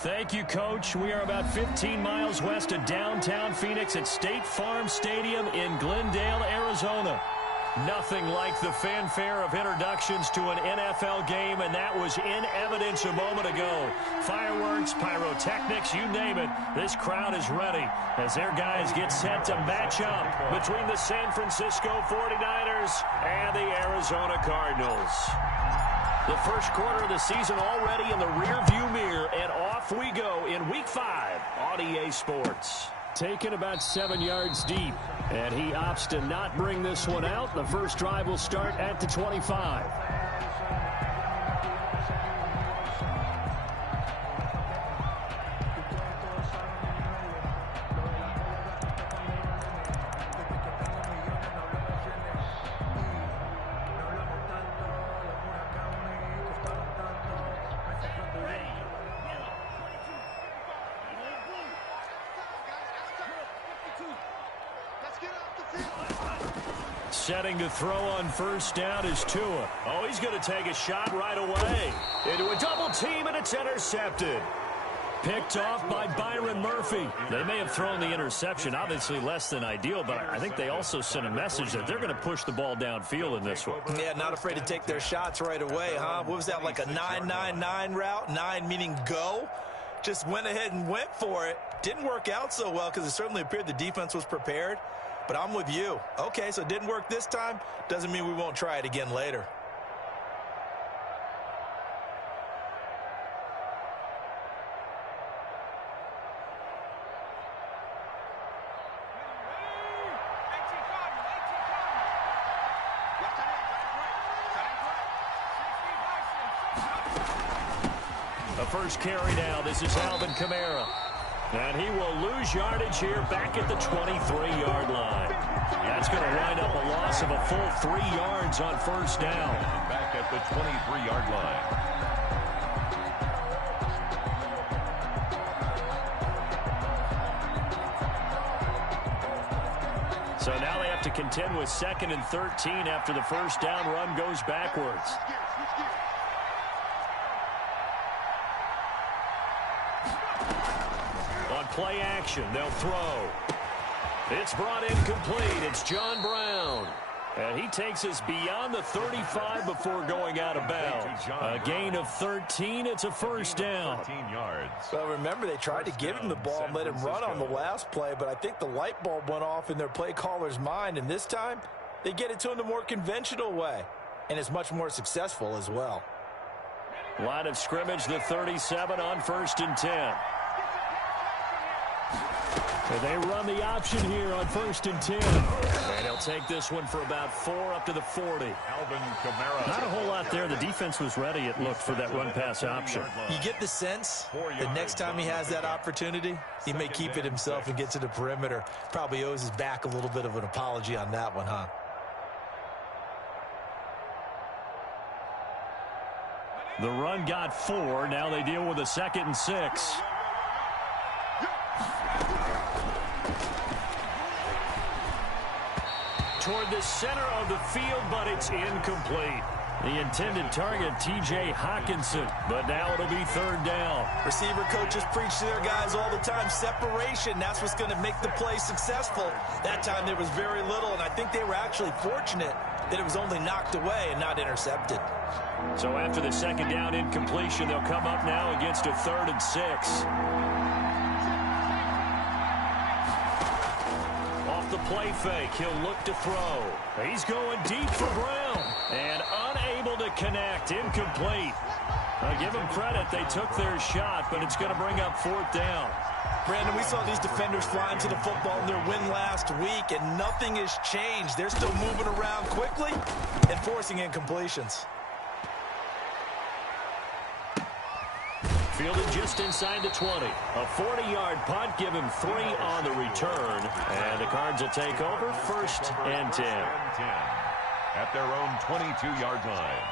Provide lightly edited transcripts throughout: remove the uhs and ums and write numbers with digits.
Thank you, Coach. We are about 15 miles west of downtown Phoenix at State Farm Stadium in Glendale, Arizona. Nothing like the fanfare of introductions to an NFL game, and that was in evidence a moment ago. Fireworks, pyrotechnics, you name it. This crowd is ready as their guys get set to match up between the San Francisco 49ers and the Arizona Cardinals. The first quarter of the season already in the rearview mirror, and off we go in Week 5 on EA Sports. Taken about 7 yards deep, and he opts to not bring this one out. The first drive will start at the 25. Setting to throw on first down is Tua. Oh, he's going to take a shot right away. Into a double team, and it's intercepted. Picked off by Byron Murphy. They may have thrown the interception, obviously less than ideal, but I think they also sent a message that they're going to push the ball downfield in this one. Yeah, not afraid to take their shots right away, huh? What was that, like a 9-9-9 route? 9 meaning go? Just went ahead and went for it. Didn't work out so well because it certainly appeared the defense was prepared. But I'm with you. Okay, so it didn't work this time. Doesn't mean we won't try it again later. The first carry now. This is Alvin Kamara. And he will lose yardage here back at the 23-yard line. That's going to wind up a loss of a full 3 yards on first down. Back at the 23-yard line. So now they have to contend with 2nd and 13 after the first down run goes backwards. Play action. They'll throw. It's brought in complete. It's John Brown. And he takes us beyond the 35 before going out of bounds. A gain of 13. It's a first down. 13 yards. Well, remember, they tried to give him the ball and let him run on the last play, but I think the light bulb went off in their play caller's mind, and this time they get it to him the more conventional way, and it's much more successful as well. Line of scrimmage, the 37 on 1st and 10. And they run the option here on 1st and 10. And he'll take this one for about 4 up to the 40. Alvin Kamara. Not a whole lot there. The defense was ready, it looked, for that run-pass option. You get the sense that next time he has that opportunity, he may keep it himself and get to the perimeter. Probably owes his back a little bit of an apology on that one, huh? The run got 4. Now they deal with a 2nd and 6. Toward the center of the field, but it's incomplete. The intended target, T.J. Hawkinson, but now it'll be 3rd down. Receiver coaches preach to their guys all the time. Separation, that's what's going to make the play successful. That time there was very little, and I think they were actually fortunate that it was only knocked away and not intercepted. So after the 2nd down incompletion, they'll come up now against a 3rd and 6. The play fake. He'll look to throw. He's going deep for Brown. And unable to connect. Incomplete. Give them credit. They took their shot, but it's going to bring up 4th down. Brandon, we saw these defenders flying to the football in their win last week, and nothing has changed. They're still moving around quickly and forcing incompletions. Fielded just inside the 20. A 40-yard punt, give him 3 on the return. And the Cards will take over 1st and 10. At their own 22-yard line.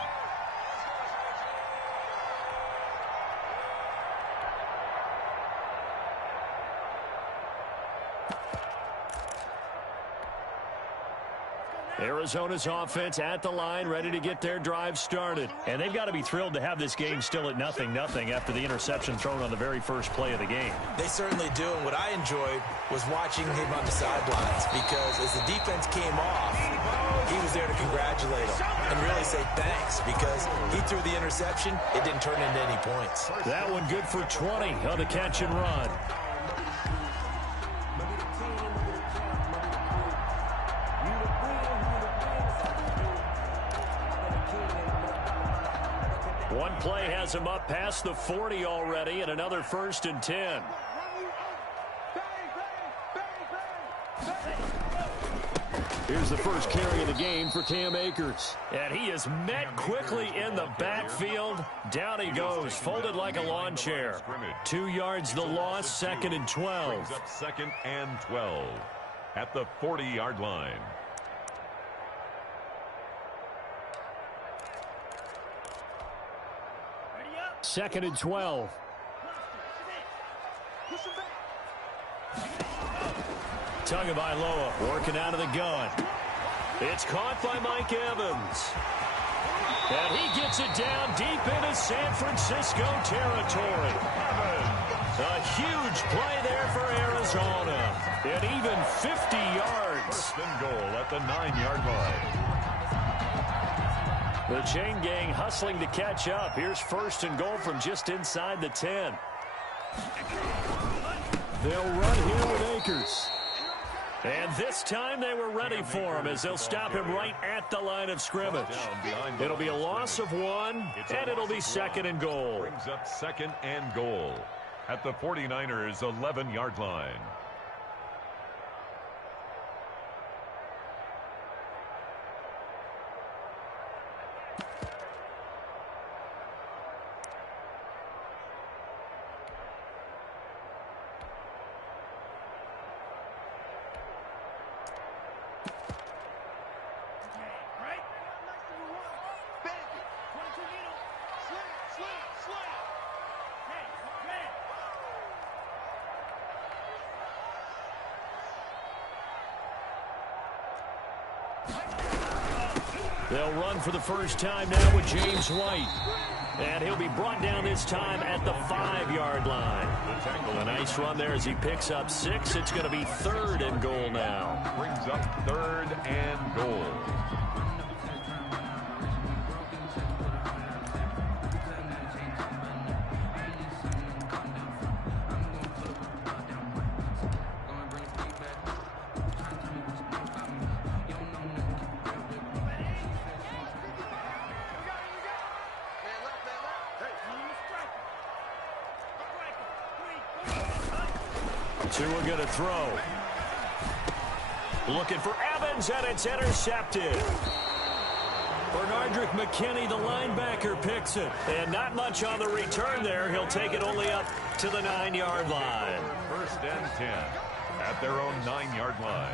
Arizona's offense at the line, ready to get their drive started. And they've got to be thrilled to have this game still at 0-0 after the interception thrown on the very first play of the game. They certainly do, and what I enjoyed was watching him on the sidelines, because as the defense came off, he was there to congratulate them and really say thanks, because he threw the interception. It didn't turn into any points. That one good for 20 on the catch and run. One play has him up past the 40 already, and another 1st and 10. Here's the first carry of the game for Cam Akers. And he is met quickly in the backfield. Down he goes, folded like a lawn chair. 2 yards the loss, 2nd and 12. Brings up 2nd and 12 at the 40-yard line. Second and 12. Tagovailoa working out of the gun. It's caught by Mike Evans. And he gets it down deep into San Francisco territory. A huge play there for Arizona. And even 50 yards. 1st and goal at the 9-yard line. The chain gang hustling to catch up. Here's 1st and goal from just inside the 10. They'll run here with Akers. And this time they were ready for him as they'll stop him right at the line of scrimmage. It'll be a loss of 1, and it'll be 2nd and goal. Brings up 2nd and goal at the 49ers' 11-yard line. They'll run for the first time now with James White. And he'll be brought down this time at the 5-yard line. A nice run there as he picks up 6. It's going to be 3rd and goal now. Brings up 3rd and goal. Tua going to throw. Looking for Evans, and it's intercepted. Bernardrick McKinney, the linebacker, picks it. And not much on the return there. He'll take it only up to the 9-yard line. 1st and 10 at their own 9-yard line.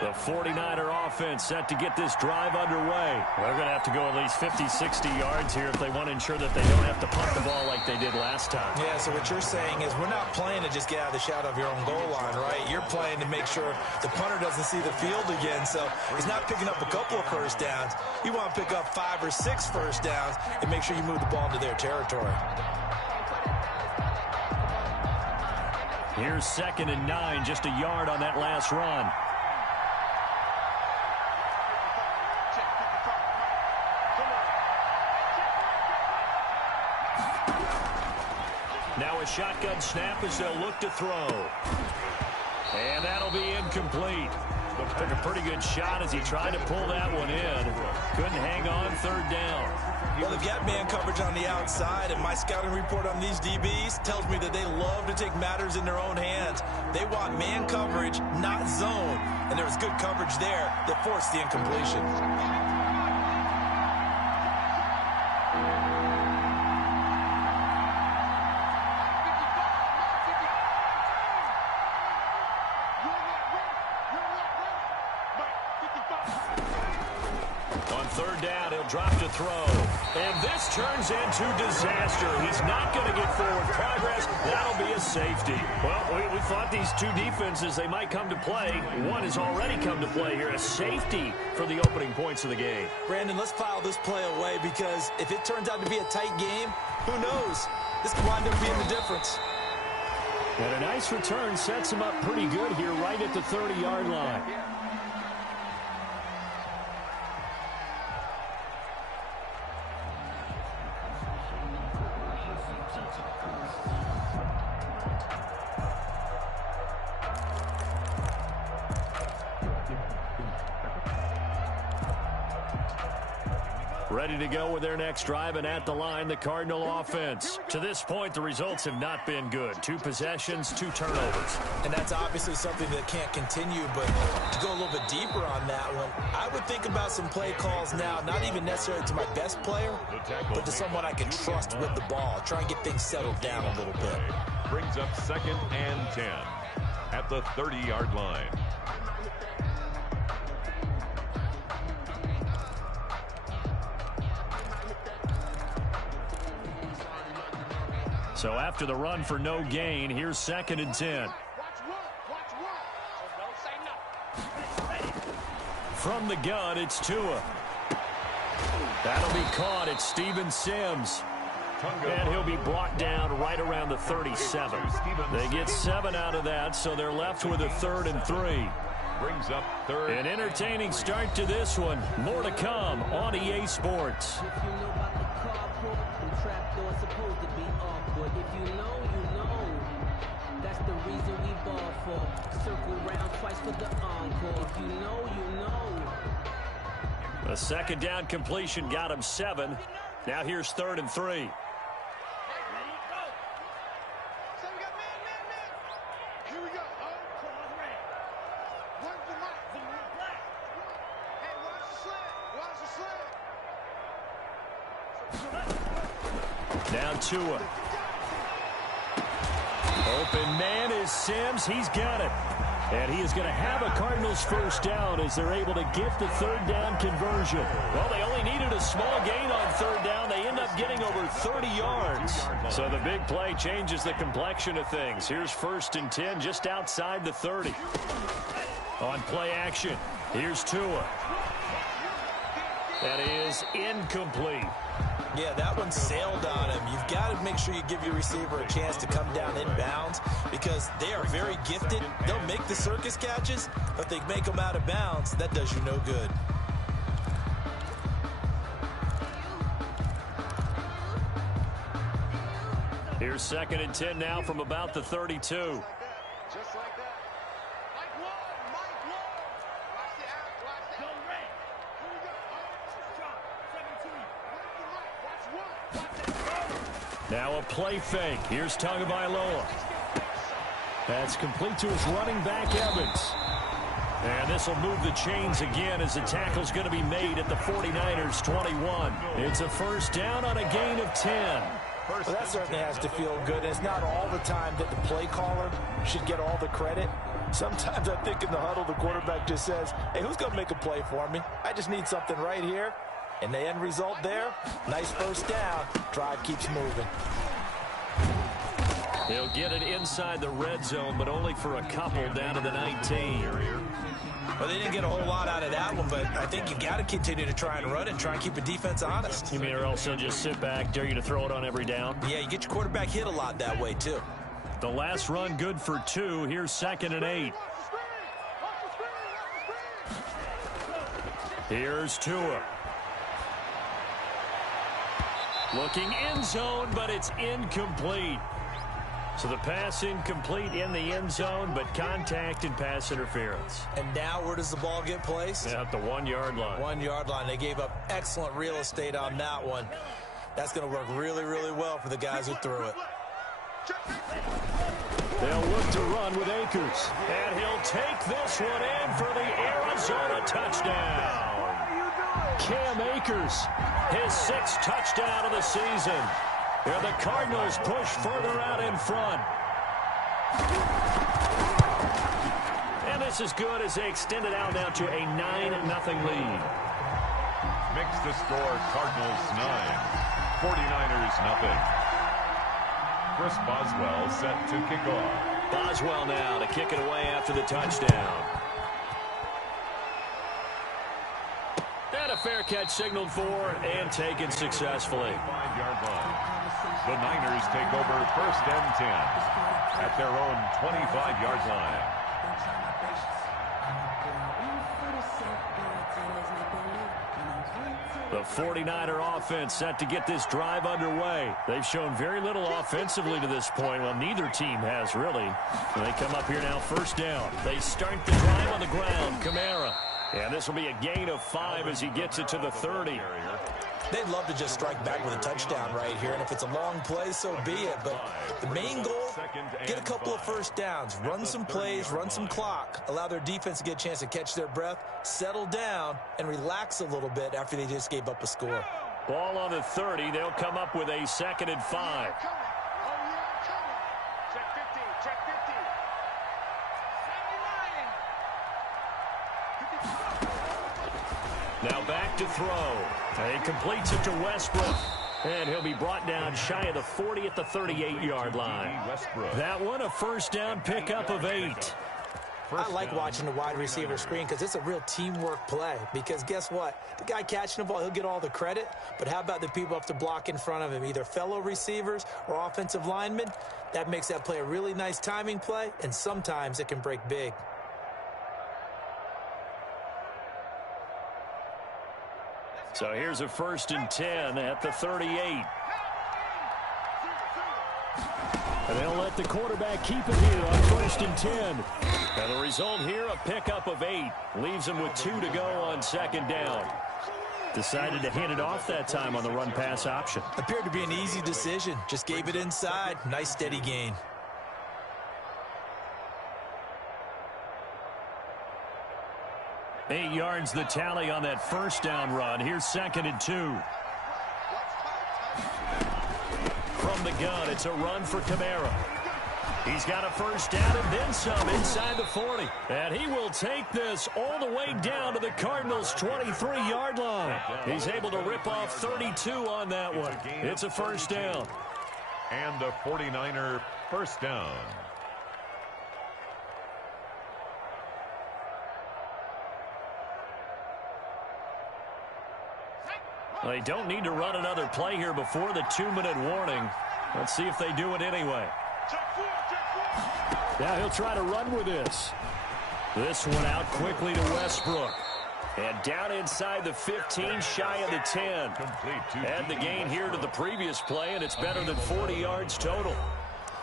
The 49er offense set to get this drive underway. They're going to have to go at least 50, 60 yards here if they want to ensure that they don't have to punt the ball like they did last time. Yeah, so what you're saying is we're not playing to just get out of the shadow of your own goal line, right? You're playing to make sure the punter doesn't see the field again. So he's not picking up a couple of first downs. You want to pick up 5 or 6 first downs and make sure you move the ball into their territory. Here's 2nd and 9, just a yard on that last run. Now a shotgun snap as they'll look to throw. And that'll be incomplete. Took a pretty good shot as he tried to pull that one in. Couldn't hang on, 3rd down. Well, they've got man coverage on the outside, and my scouting report on these DBs tells me that they love to take matters in their own hands. They want man coverage, not zone. And there was good coverage there that forced the incompletion. third down, he'll drop to throw. And this turns into disaster. He's not going to get forward progress. That'll be a safety. Well, we thought these two defenses, they might come to play. One has already come to play here. A safety for the opening points of the game. Brandon, let's file this play away because if it turns out to be a tight game, who knows? This could wind up being the difference. And a nice return sets him up pretty good here right at the 30-yard line. Ready to go with their next drive, and at the line, the Cardinal offense. To this point, the results have not been good. 2 possessions, 2 turnovers. And that's obviously something that can't continue, but to go a little bit deeper on that one, I would think about some play calls now, not even necessarily to my best player, but to someone I can trust with the ball. Try and get things settled down a little bit. Brings up 2nd and 10 at the 30-yard line. So after the run for no gain, here's 2nd and 10. From the gun, it's Tua. That'll be caught. It's Steven Sims. And he'll be brought down right around the 37. They get 7 out of that, so they're left with a 3rd and 3. Brings up 3rd. An entertaining start to this one. More to come on EA Sports. A second down completion got him 7. Now here's 3rd and 3. Now Tua. Open man is Sims. He's got it. And he is going to have a Cardinals first down as they're able to get the 3rd down conversion. Well, they only needed a small gain on 3rd down. They end up getting over 30 yards. So the big play changes the complexion of things. Here's 1st and 10 just outside the 30. On play action, here's Tua. That is incomplete. Yeah, that one sailed on him. You've got to make sure you give your receiver a chance to come down inbounds because they are very gifted. They'll make the circus catches, but they make them out of bounds. That does you no good. Here's 2nd and 10 now from about the 32. Just like that. Mike one. Watch the out. Watch the out. Here we go. 17. Now a play fake. Here's Tagovailoa. That's complete to his running back, Evans. And this will move the chains again as the tackle's going to be made at the 49ers 21. It's a first down on a gain of 10. Well, that certainly has to feel good. It's not all the time that the play caller should get all the credit. Sometimes I think in the huddle, the quarterback just says, hey, who's going to make a play for me? I just need something right here. And the end result there, nice first down. Drive keeps moving. He'll get it inside the red zone, but only for a couple down to the 19. Well, they didn't get a whole lot out of that one, but I think you've got to continue to try and run it and try and keep the defense honest. You mean or else they'll just sit back, dare you to throw it on every down? Yeah, you get your quarterback hit a lot that way, too. The last run good for 2. Here's 2nd and 8. Here's Tua. Looking end zone, but it's incomplete. So the pass incomplete in the end zone, but contact and pass interference. And now where does the ball get placed? At the 1-yard line. 1-yard line. They gave up excellent real estate on that one. That's going to work really, really well for the guys who threw it. They'll look to run with Akers. And he'll take this one in for the Arizona touchdown. Cam Akers, his 6th touchdown of the season. And the Cardinals push further out in front. And this is good as they extend it out now to a 9-0 lead. Makes the score Cardinals 9, 49ers nothing. Chris Boswell set to kick off. Boswell now to kick it away after the touchdown. And a fair catch signaled for and taken successfully. 5-yard line. The Niners take over 1st and 10 at their own 25-yard line. The 49er offense set to get this drive underway. They've shown very little offensively to this point. Well, neither team has really. They come up here now 1st down. They start the drive on the ground. Kamara. And this will be a gain of 5 as he gets it to the 30. They'd love to just strike back with a touchdown right here, and if it's a long play, so be it. But the main goal, get a couple of 1st downs, run some plays, run some clock, allow their defense to get a chance to catch their breath, settle down, and relax a little bit after they just gave up a score. Ball on the 30. They'll come up with a 2nd and 5. Check 50, check 50. 79. Now back to throw. He completes it to Westbrook. And he'll be brought down shy of the 40 at the 38-yard line. That one a 1st down pickup of 8. I like watching the wide receiver screen because it's a real teamwork play. Because guess what? The guy catching the ball, he'll get all the credit. But how about the people up to block in front of him, either fellow receivers or offensive linemen? That makes that play a really nice timing play, and sometimes it can break big. So here's a 1st and 10 at the 38. And they'll let the quarterback keep it here on 1st and 10. And the result here, a pickup of 8. Leaves him with 2 to go on 2nd down. Decided to hand it off that time on the run-pass option. Appeared to be an easy decision. Just gave it inside. Nice steady gain. Eight yards the tally on that 1st down run. Here's 2nd and 2. From the gun, it's a run for Kamara. He's got a 1st down and then some inside the 40. And he will take this all the way down to the Cardinals' 23-yard line. He's able to rip off 32 on that one. It's a 1st down. And a 49er 1st down. They don't need to run another play here before the 2-minute warning. Let's see if they do it anyway. Now he'll try to run with this. This one out quickly to Westbrook. And down inside the 15, shy of the 10. Add the gain here to the previous play, and it's better than 40 yards total.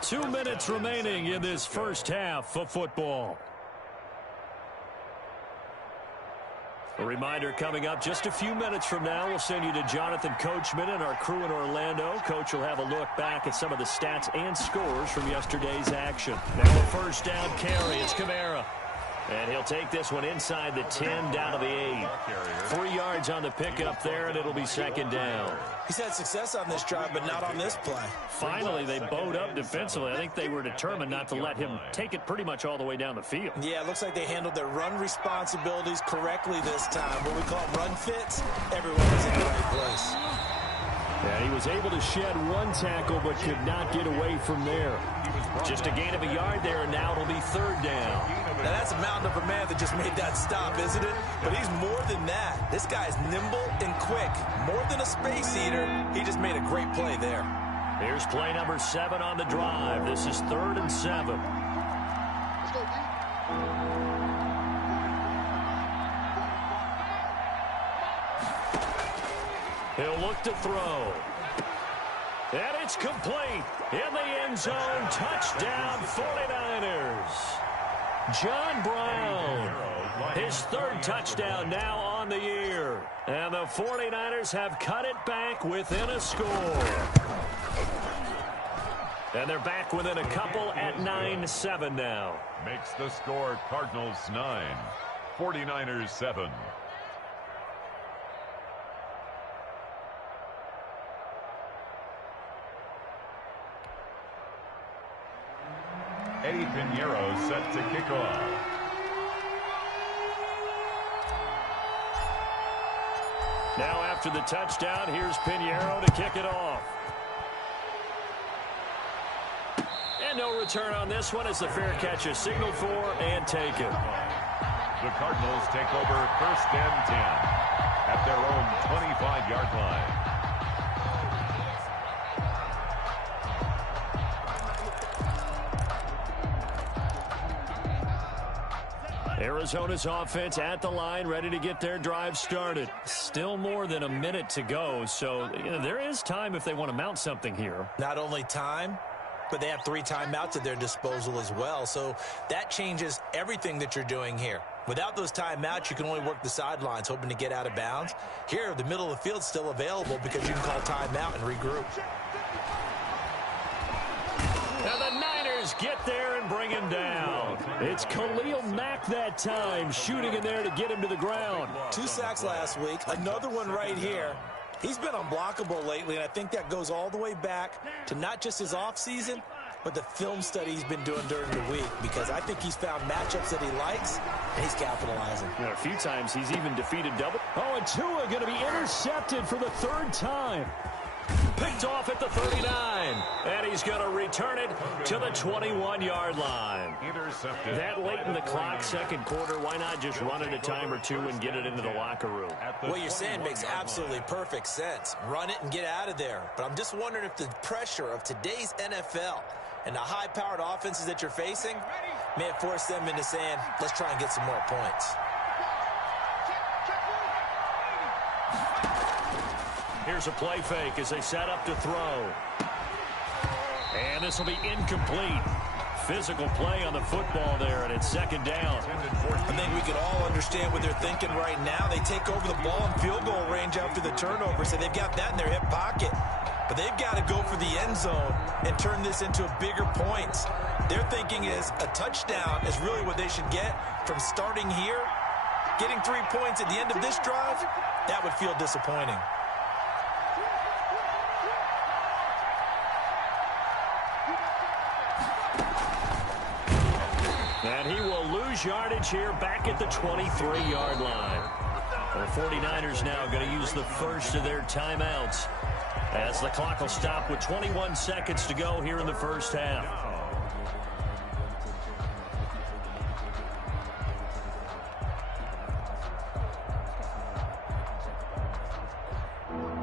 2 minutes remaining in this 1st half of football. A reminder coming up just a few minutes from now, we'll send you to Jonathan Coachman and our crew in Orlando. Coach will have a look back at some of the stats and scores from yesterday's action. Now a 1st down carry. It's Kamara. And he'll take this one inside the 10 down to the 8. 3 yards on the pickup there, and it'll be 2nd down. He's had success on this drive, but not on this play. Finally, they bowed up defensively. I think they were determined not to let him take it pretty much all the way down the field. Yeah, it looks like they handled their run responsibilities correctly this time. What we call run fits, everyone was in the right place. And he was able to shed 1 tackle, but could not get away from there. Just a gain of a yard there, and now it'll be 3rd down. Now that's a mountain of a man that just made that stop, isn't it? But he's more than that. This guy's nimble and quick. More than a space eater, he just made a great play there. Here's play number 7 on the drive. This is 3rd and 7. Let's go, D. He'll look to throw. And it's complete. In the end zone, touchdown 49ers. John Brown, his 3rd touchdown now on the year. And the 49ers have cut it back within a score. And they're back within a couple at 9-7 now. Makes the score Cardinals 9, 49ers 7. Eddie Pinheiro set to kick off. Now after the touchdown, here's Pinheiro to kick it off. And no return on this one as the fair catch is signaled for and taken. The Cardinals take over 1st and 10 at their own 25-yard line. Arizona's offense at the line, ready to get their drive started. Still more than a minute to go, so there is time if they want to mount something here. Not only time, but they have 3 timeouts at their disposal as well, so that changes everything that you're doing here. Without those timeouts, you can only work the sidelines, hoping to get out of bounds. Here, the middle of the field's still available because you can call timeout and regroup. Now the Niners get there and bring him down. It's Khalil Mack that time, shooting in there to get him to the ground. 2 sacks last week, another one right here. He's been unblockable lately, and I think that goes all the way back to not just his offseason, but the film study he's been doing during the week, because I think he's found matchups that he likes, and he's capitalizing. A few times he's even defeated double. Oh, and Tua going to be intercepted for the 3rd time. Picked off at the 39, and he's going to return it to the 21-yard line. Intercepted. That late in the clock, 2nd quarter, why not just run it a time or 2 and get it into the locker room? What you're saying makes absolutely perfect sense. Run it and get out of there. But I'm just wondering if the pressure of today's NFL and the high-powered offenses that you're facing may have forced them into saying, let's try and get some more points. Here's a play fake as they set up to throw. And this will be incomplete. Physical play on the football there, and it's 2nd down. I think we can all understand what they're thinking right now. They take over the ball in field goal range after the turnover, so they've got that in their hip pocket. But they've got to go for the end zone and turn this into bigger points. Their thinking is a touchdown is really what they should get from starting here. Getting 3 points at the end of this drive, that would feel disappointing. And he will lose yardage here back at the 23-yard line. The 49ers now going to use the first of their timeouts as the clock will stop with 21 seconds to go here in the 1st half.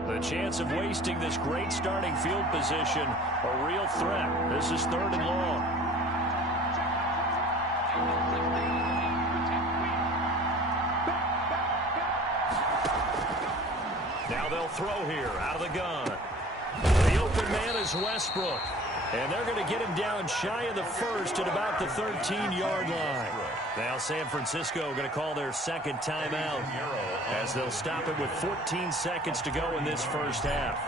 The chance of wasting this great starting field position, a real threat. This is 3rd and long. Now they'll throw here out of the gun. The open man is Westbrook. And they're going to get him down shy of the 1st at about the 13-yard line. Now San Francisco going to call their 2nd timeout as they'll stop it with 14 seconds to go in this 1st half.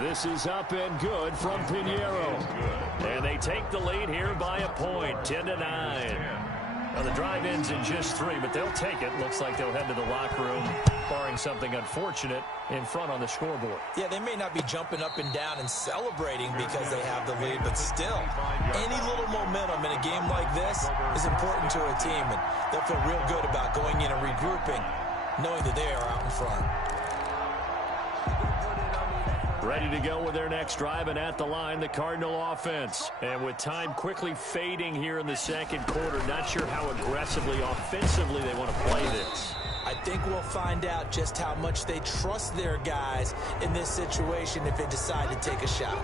This is up and good from Pinheiro. And they take the lead here by a point, 10-9. Now the drive ends in just 3, but they'll take it. Looks like they'll head to the locker room, barring something unfortunate in front on the scoreboard. Yeah, they may not be jumping up and down and celebrating because they have the lead, but still, any little momentum in a game like this is important to a team, and they'll feel real good about going in and regrouping, knowing that they are out in front. Ready to go with their next drive, and at the line, the Cardinal offense. And with time quickly fading here in the 2nd quarter, not sure how aggressively, offensively they want to play this. I think we'll find out just how much they trust their guys in this situation if they decide to take a shot.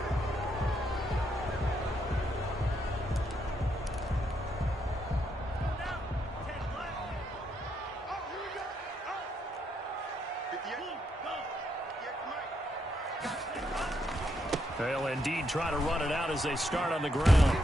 They'll indeed try to run it out as they start on the ground.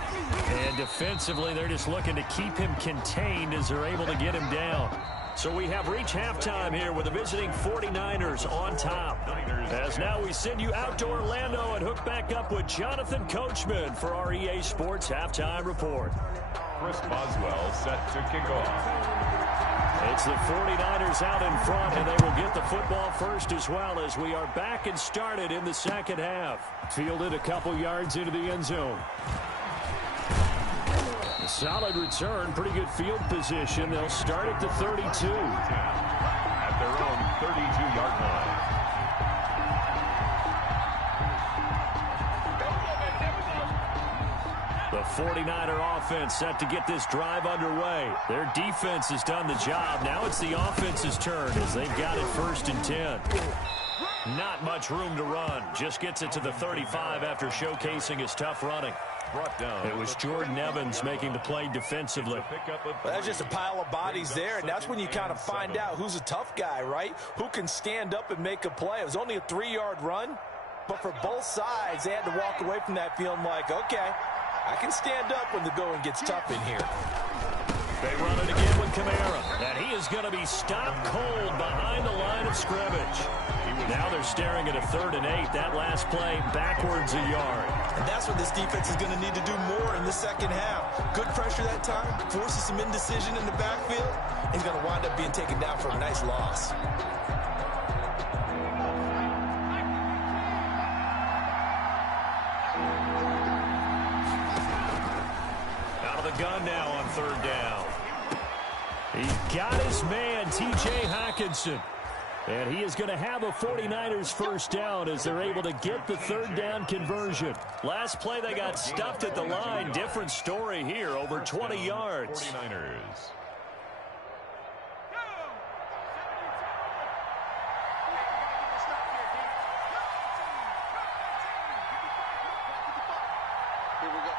And defensively, they're just looking to keep him contained as they're able to get him down. So we have reached halftime here with the visiting 49ers on top. As now we send you out to Orlando and hook back up with Jonathan Coachman for our EA Sports Halftime Report. Chris Boswell set to kick off. It's the 49ers out in front, and they will get the football first as well as we are back and started in the 2nd half. Fielded a couple yards into the end zone. Solid return, pretty good field position. They'll start at the 32. At their own 32-yard line. The 49er offense set to get this drive underway. Their defense has done the job. Now it's the offense's turn as they've got it 1st and 10. Not much room to run. Just gets it to the 35 after showcasing his tough running. Brought down. It was Jordan Evans making the play defensively. Well, that's just a pile of bodies there, and that's when you kind of find out who's a tough guy, right? Who can stand up and make a play. It was only a 3-yard run, but for both sides, they had to walk away from that feeling like, okay, I can stand up when the going gets tough in here. They run it again with Kamara, and he is going to be stopped cold behind the line of scrimmage. Now they're staring at a 3rd and 8. That last play backwards a yard. And that's what this defense is going to need to do more in the second half. Good pressure that time, forces some indecision in the backfield. He's going to wind up being taken down for a nice loss. Out of the gun now on 3rd down. He got his man, T.J. Hockenson. And he is going to have a 49ers 1st down as they're able to get the 3rd down conversion. Last play, they got stuffed at the line. Different story here, over 20 yards. 49ers. Here we go.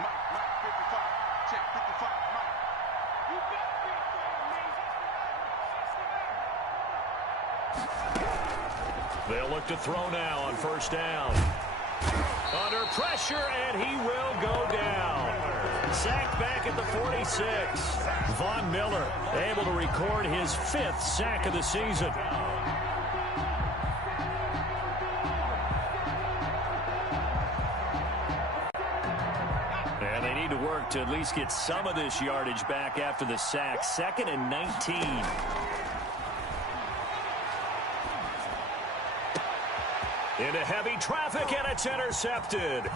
Mike, 55. Check, 55, Mike. You better be They'll look to throw now on 1st down. Under pressure, and he will go down. Sacked back at the 46. Von Miller able to record his 5th sack of the season. And they need to work to at least get some of this yardage back after the sack. 2nd and 19. Into heavy traffic, and it's intercepted.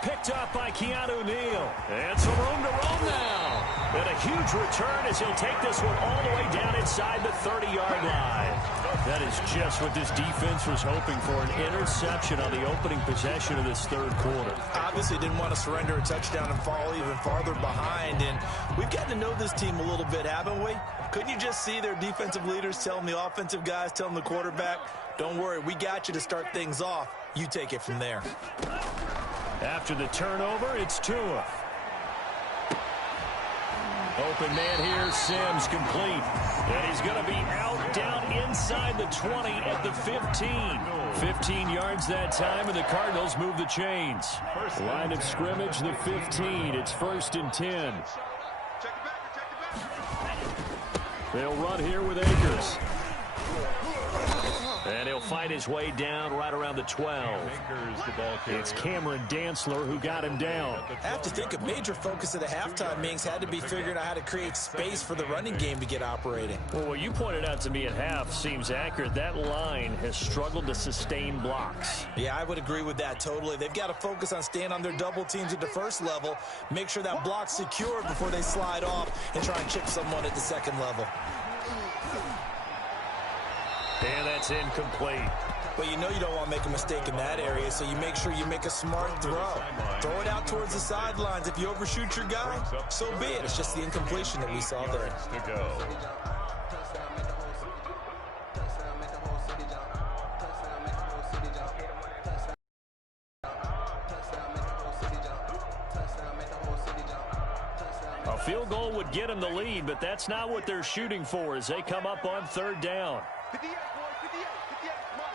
Picked up by Keanu Neal. And some room to roam now. And a huge return as he'll take this one all the way down inside the 30-yard line. That is just what this defense was hoping for, an interception on the opening possession of this 3rd quarter. Obviously didn't want to surrender a touchdown and fall even farther behind. And we've gotten to know this team a little bit, haven't we? Couldn't you just see their defensive leaders telling the offensive guys, telling the quarterback, don't worry, we got you to start things off. You take it from there. After the turnover, it's Tua. Open man here, Sims complete. And he's going to be out down inside the 20 at the 15. 15 yards that time, and the Cardinals move the chains. Line of scrimmage, the 15. It's 1st and 10. They'll run here with Akers. And he'll fight his way down right around the 12. It's Cameron Dantzler who got him down. I have to think a major focus of the halftime meetings had to be figuring out how to create space for the running game to get operating. Well, what you pointed out to me at half seems accurate. That line has struggled to sustain blocks. Yeah, I would agree with that totally. They've got to focus on staying on their double teams at the 1st level, make sure that block's secured before they slide off and try and chip someone at the 2nd level. And that's incomplete. But you know you don't want to make a mistake in that area, so you make sure you make a smart throw. Throw it out towards the sidelines. If you overshoot your guy, so be it. It's just the incompletion that we saw there. To go. A field goal would get them the lead, but that's not what they're shooting for as they come up on 3rd down. 58, boys, 58, 58, come on.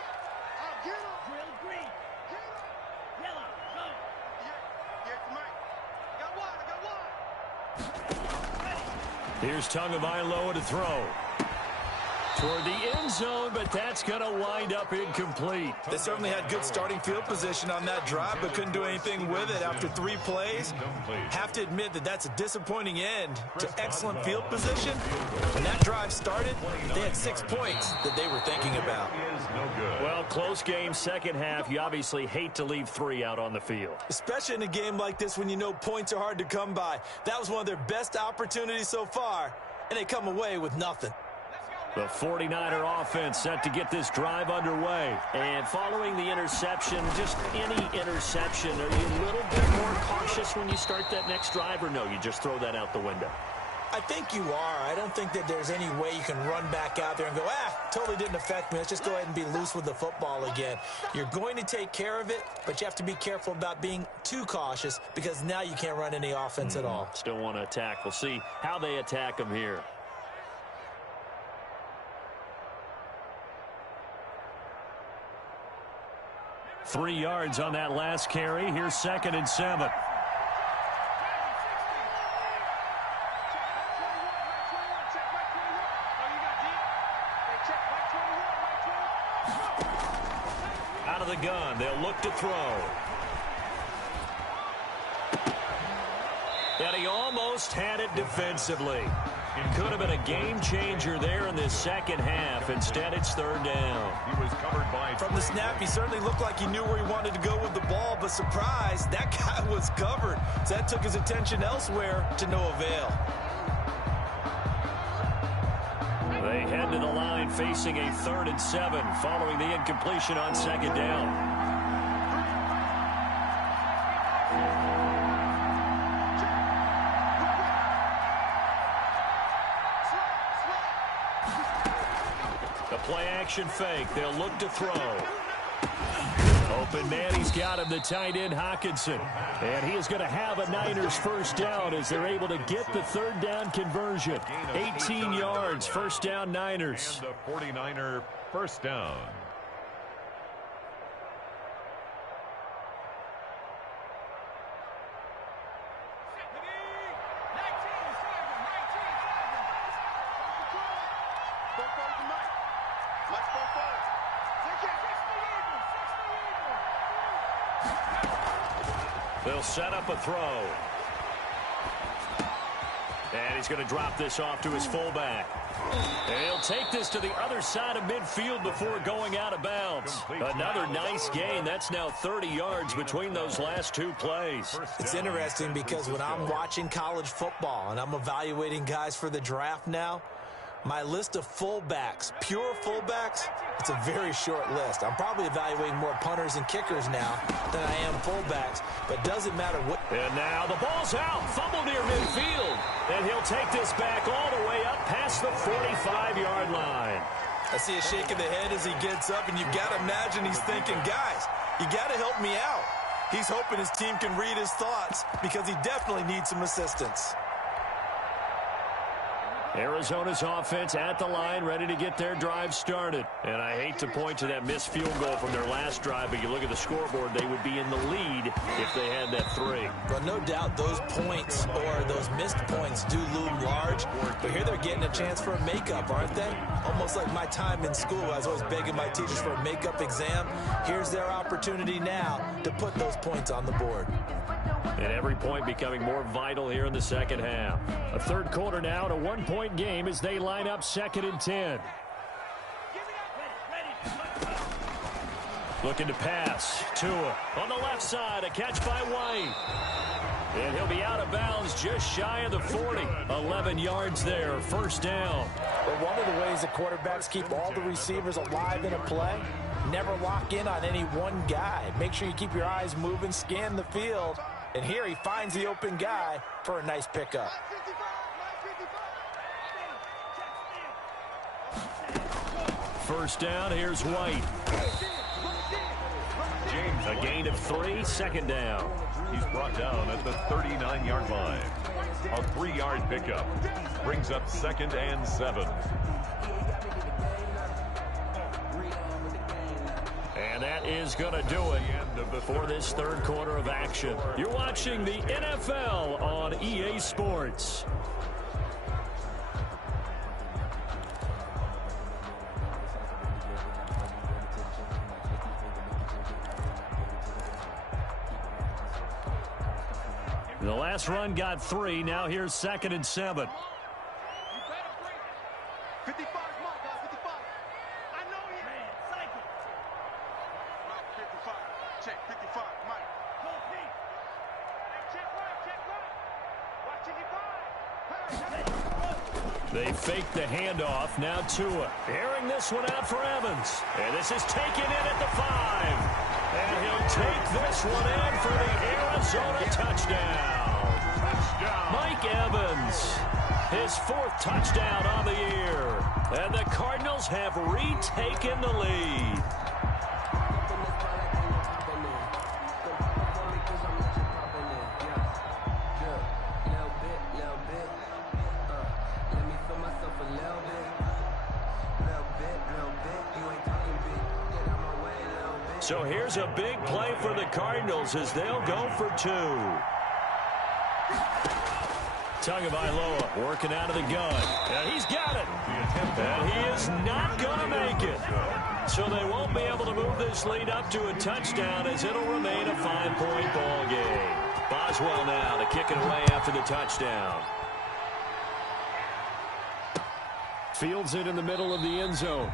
I'll get him. Drill green. Get him. Yellow, go. Yeah, Mike. Got one, I got one. Here's Tagovailoa to throw. Toward the end zone, but that's going to wind up incomplete. They certainly had good starting field position on that drive, but couldn't do anything with it after 3 plays. Have to admit that that's a disappointing end to excellent field position. When that drive started, they had 6 points that they were thinking about. Well, close game, second half. You obviously hate to leave 3 out on the field. Especially in a game like this when you know points are hard to come by. That was one of their best opportunities so far, and they come away with nothing. The 49er offense set to get this drive underway. And following the interception, just any interception, are you a little bit more cautious when you start that next drive, or no, you just throw that out the window? I think you are. I don't think that there's any way you can run back out there and go, totally didn't affect me. Let's just go ahead and be loose with the football again. You're going to take care of it, but you have to be careful about being too cautious because now you can't run any offense at all. Still want to attack. We'll see how they attack them here. Three yards on that last carry. Here's 2nd and 7. Out of the gun, they'll look to throw. And he almost had it defensively. Could have been a game changer there in this second half. Instead, it's 3rd down. He was covered by... From the snap, he certainly looked like he knew where he wanted to go with the ball, but surprise, that guy was covered. So that took his attention elsewhere to no avail. They head to the line facing a 3rd and 7 following the incompletion on 2nd down. Play action fake. They'll look to throw. Open man, he's got him, the tight end Hawkinson. And he is going to have a Niners first down as they're able to get the 3rd down conversion. 18 yards, first down Niners. And the 49er first down. They'll set up a throw. And he's going to drop this off to his fullback. And he'll take this to the other side of midfield before going out of bounds. Another nice gain. That's now 30 yards between those last 2 plays. It's interesting because when I'm watching college football and I'm evaluating guys for the draft now, my list of fullbacks, pure fullbacks, it's a very short list. I'm probably evaluating more punters and kickers now than I am fullbacks, but doesn't matter what. And now the ball's out, fumble near midfield, and he'll take this back all the way up past the 45-yard line. I see a shake of the head as he gets up, and you've got to imagine he's thinking, guys, you got to help me out. He's hoping his team can read his thoughts because he definitely needs some assistance. Arizona's offense at the line, ready to get their drive started. And I hate to point to that missed field goal from their last drive, but you look at the scoreboard, they would be in the lead if they had that 3. But no doubt those points or those missed points do loom large. But here they're getting a chance for a makeup, aren't they? Almost like my time in school. I was always begging my teachers for a makeup exam. Here's their opportunity now to put those points on the board. And every point becoming more vital here in the second half. A 3rd quarter now, and a 1-point game as they line up 2nd and 10. Looking to pass. Tua on the left side, a catch by White. And he'll be out of bounds just shy of the 40. 11 yards there, first down. Well, one of the ways the quarterbacks keep all the receivers alive in a play, never lock in on any one guy. Make sure you keep your eyes moving, scan the field. And here he finds the open guy for a nice pickup. First down, here's White. A gain of 3, second down. He's brought down at the 39-yard line. A 3-yard pickup brings up 2nd and 7. And that is going to do it for this 3rd quarter of action. You're watching the NFL on EA Sports. The last run got 3. Now here's 2nd and 7. 55, come on, guys, 55. I know you. Man, psych it. 55, check, 55, Mike. Go, Pete. Hey, check right. Watching you, They fake the handoff. Now Tua. Airing this one out for Evans. And this is taken in at the 5. And he'll take this one in for the Arizona touchdown. Mike Evans, his 4th touchdown on the year. And the Cardinals have retaken the lead. So here's a big play for the Cardinals as they'll go for 2. Tagovailoa working out of the gun. And he's got it. And he is not going to make it. So they won't be able to move this lead up to a touchdown as it'll remain a 5-point ball game. Boswell now to kick it away after the touchdown. Fields it in the middle of the end zone.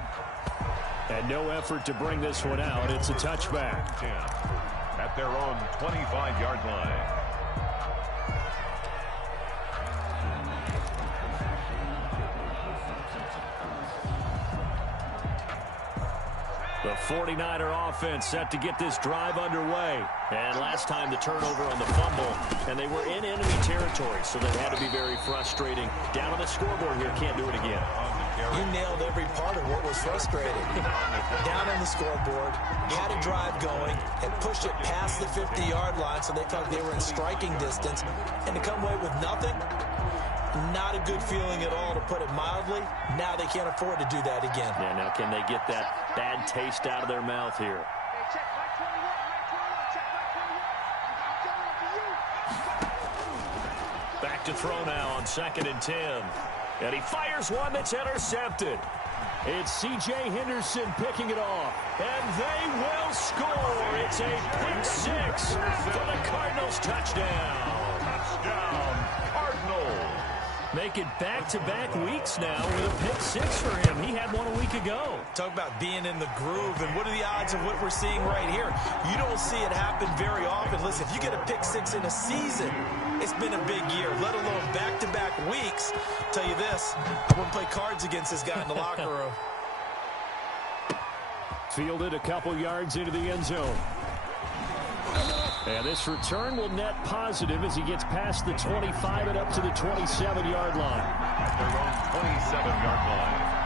And no effort to bring this one out. It's a touchback. At their own 25-yard line. The 49er offense set to get this drive underway. And last time the turnover on the fumble, and they were in enemy territory, so that had to be very frustrating. Down on the scoreboard here, can't do it again. You nailed every part of what was frustrating. Down on the scoreboard, you had a drive going, and pushed it past the 50-yard line so they thought they were in striking distance, and to come away with nothing, not a good feeling at all, to put it mildly. Now they can't afford to do that again. Yeah, now can they get that bad taste out of their mouth here? Hey, check right 21, right 21, check right 21. I'm Back to throw now on 2nd and 10. And he fires one that's intercepted. It's C.J. Henderson picking it off. And they will score. It's a pick 6 for the Cardinals touchdown. Touchdown, Cardinals. Make it back-to-back weeks now with a pick 6 for him. He had one a week ago. Talk about being in the groove, and what are the odds of what we're seeing right here? You don't see it happen very often. Listen, if you get a pick 6 in a season, it's been a big year, let alone back-to-back weeks. Tell you this, I wouldn't play cards against this guy in the locker room. Fielded a couple yards into the end zone. And this return will net positive as he gets past the 25 and up to the 27-yard line. At their own 27-yard line.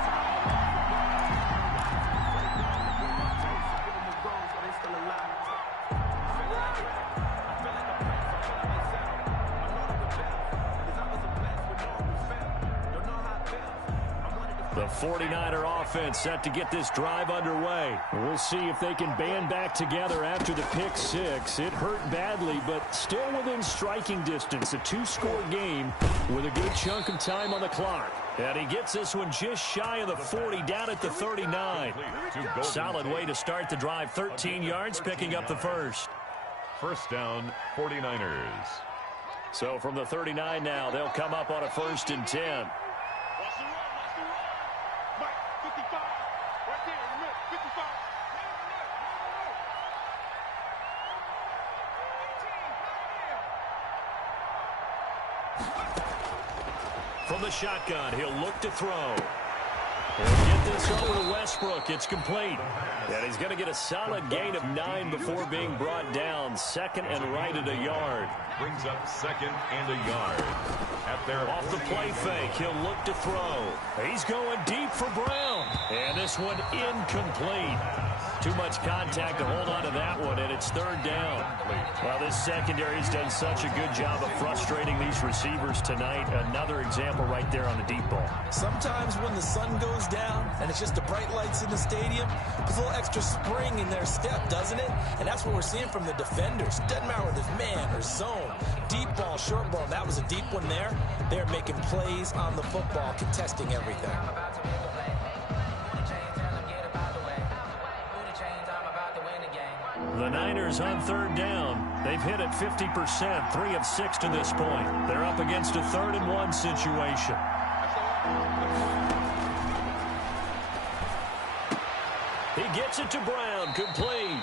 The 49er offense set to get this drive underway. We'll see if they can band back together after the pick 6. It hurt badly, but still within striking distance. A 2-score game with a good chunk of time on the clock. And he gets this one just shy of the 40, down at the 39. Solid way to start the drive. 13 yards, picking up the first. First down, 49ers. So from the 39 now, they'll come up on a 1st and 10. From the shotgun, he'll look to throw. He'll get this over to Westbrook. It's complete. And he's going to get a solid gain of 9 before being brought down. 2nd and right at a yard. Brings up 2nd and a yard. At their off the play fake, he'll look to throw. He's going deep for Brown. And this one incomplete. Too much contact to hold on to that one, and it's 3rd down. Well, this secondary has done such a good job of frustrating these receivers tonight. Another example right there on the deep ball. Sometimes when the sun goes down and it's just the bright lights in the stadium, there's a little extra spring in their step, doesn't it? And that's what we're seeing from the defenders. Doesn't matter whether it's man or zone, deep ball, short ball. That was a deep one there. They're making plays on the football, contesting everything. The Niners on 3rd down. They've hit it 50%, 3 of 6 to this point. They're up against a 3rd and 1 situation. He gets it to Brown, complete.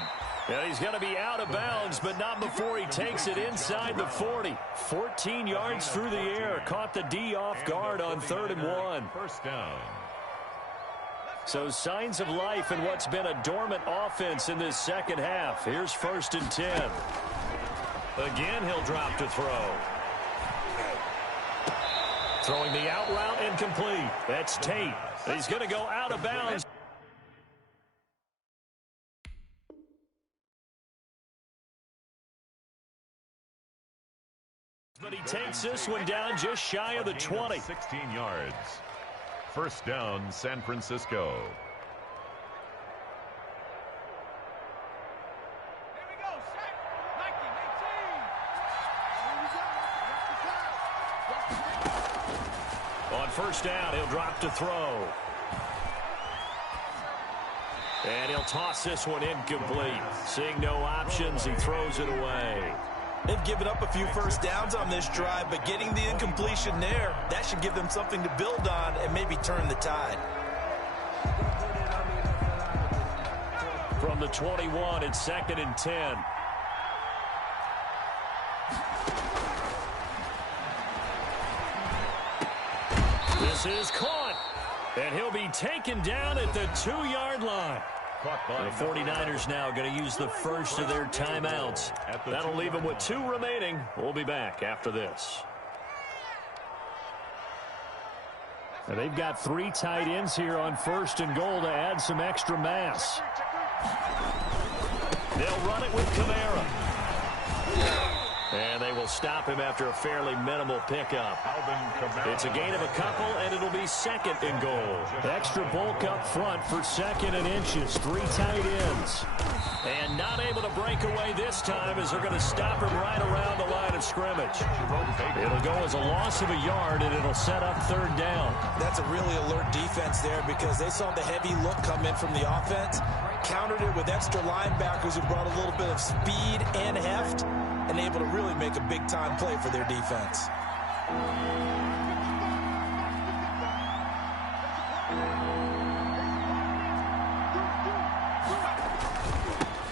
And he's going to be out of bounds, but not before he takes it inside the 40. 14 yards through the air. Caught the D off guard on 3rd and 1. First down. So signs of life in what's been a dormant offense in this second half. Here's 1st and 10. Again, he'll drop to throw. Throwing the out route incomplete. That's Tate. He's going to go out of bounds. But he takes this one down just shy of the 20. 16 yards. First down, San Francisco. Here we go, set. 19, 18. On first down, he'll drop to throw. And he'll toss this one incomplete. Seeing no options, he throws it away. They've given up a few first downs on this drive, but getting the incompletion there, that should give them something to build on and maybe turn the tide. From the 21, it's 2nd and 10. This is caught, and he'll be taken down at the 2-yard line. The 49ers now going to use the first of their timeouts. That'll leave them with 2 remaining. We'll be back after this. And they've got 3 tight ends here on 1st and goal to add some extra mass. They'll run it with Kamara. And they will stop him after a fairly minimal pickup. It's a gain of a couple, and it'll be 2nd and goal. Extra bulk up front for 2nd and inches. 3 tight ends. And not able to break away this time as they're going to stop him right around the line of scrimmage. It'll go as a loss of a yard, and it'll set up 3rd down. That's a really alert defense there because they saw the heavy look come in from the offense, countered it with extra linebackers who brought a little bit of speed and heft, and able to really make a big-time play for their defense.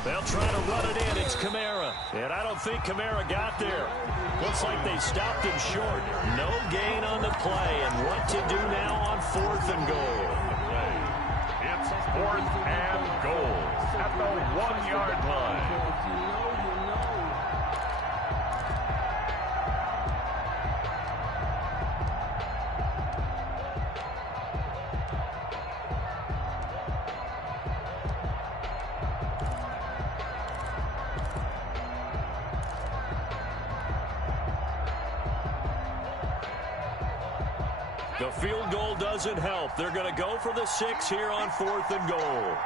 They'll try to run it in. It's Kamara. And I don't think Kamara got there. Looks like they stopped him short. No gain on the play. And what to do now on 4th and goal? It's 4th and goal at the 1-yard line. The field goal doesn't help. They're going to go for the 6 here on 4th and goal.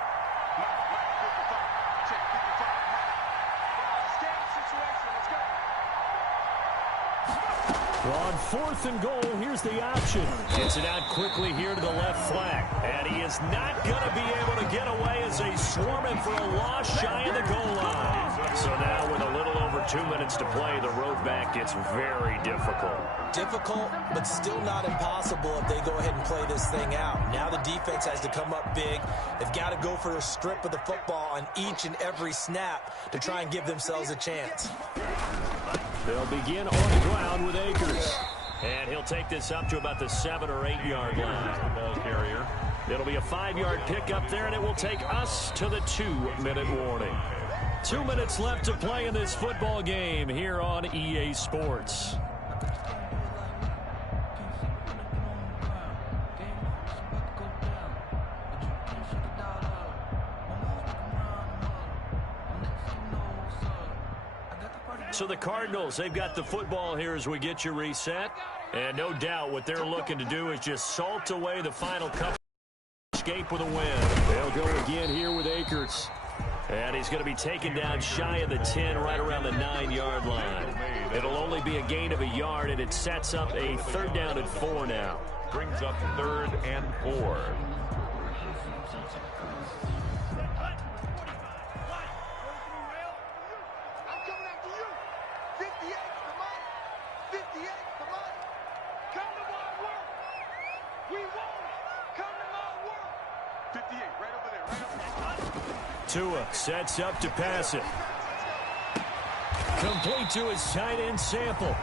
On 4th and goal, here's the option. Gets it out quickly here to the left flank. And he is not going to be able to get away as they swarm him for a loss shy of the goal line. So now with a little over 2 minutes to play, the road back gets very difficult. Difficult, but still not impossible if they go ahead and play this thing out. Now the defense has to come up big. They've got to go for a strip of the football on each and every snap to try and give themselves a chance. They'll begin on the ground with Akers. And he'll take this up to about the 7 or 8 yard line. Ball carrier. It'll be a 5-yard pickup there, and it will take us to the 2-minute warning. 2 minutes left to play in this football game here on EA Sports. So the Cardinals, they've got the football here as we get you reset. And no doubt what they're looking to do is just salt away the final couple. Escape with a win. They'll go again here with Akers. And he's going to be taken down shy of the 10, right around the 9-yard line. It'll only be a gain of a yard, and it sets up a 3rd down and 4 now. Brings up 3rd and 4. right over there. Tua sets up to pass it. Complete to his tight end Sample.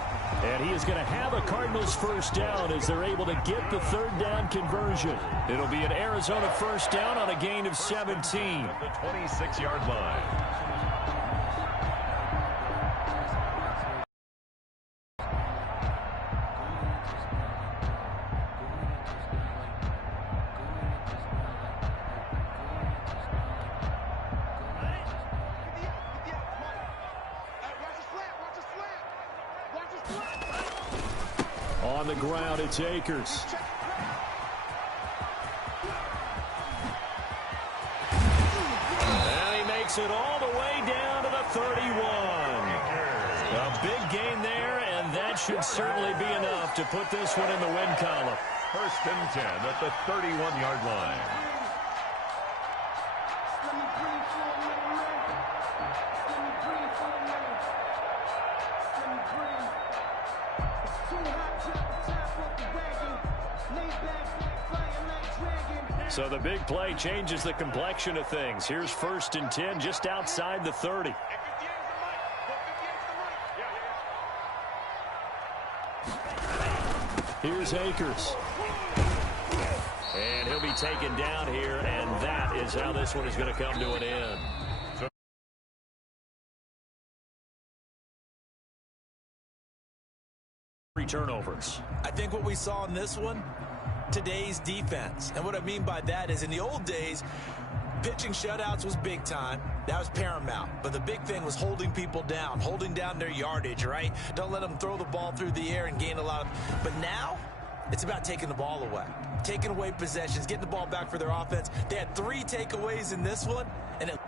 And he is going to have a Cardinals first down as they're able to get the third down conversion. It'll be an Arizona first down on a gain of 17. At the 26-yard line. On the ground, it's Akers. And he makes it all the way down to the 31. A big gain there, and that should certainly be enough to put this one in the win column. First and 10 at the 31-yard line. So the big play changes the complexion of things. Here's first and 10 just outside the 30. Here's Akers. And he'll be taken down here, and that is how this one is going to come to an end. 3 turnovers. I think what we saw in this one, today's defense. And what I mean by that is in the old days, pitching shutouts was big time. That was paramount. But the big thing was holding people down, holding down their yardage, right? Don't let them throw the ball through the air and gain a lot of... But now, it's about taking the ball away. Taking away possessions, getting the ball back for their offense. They had 3 takeaways in this one, and it...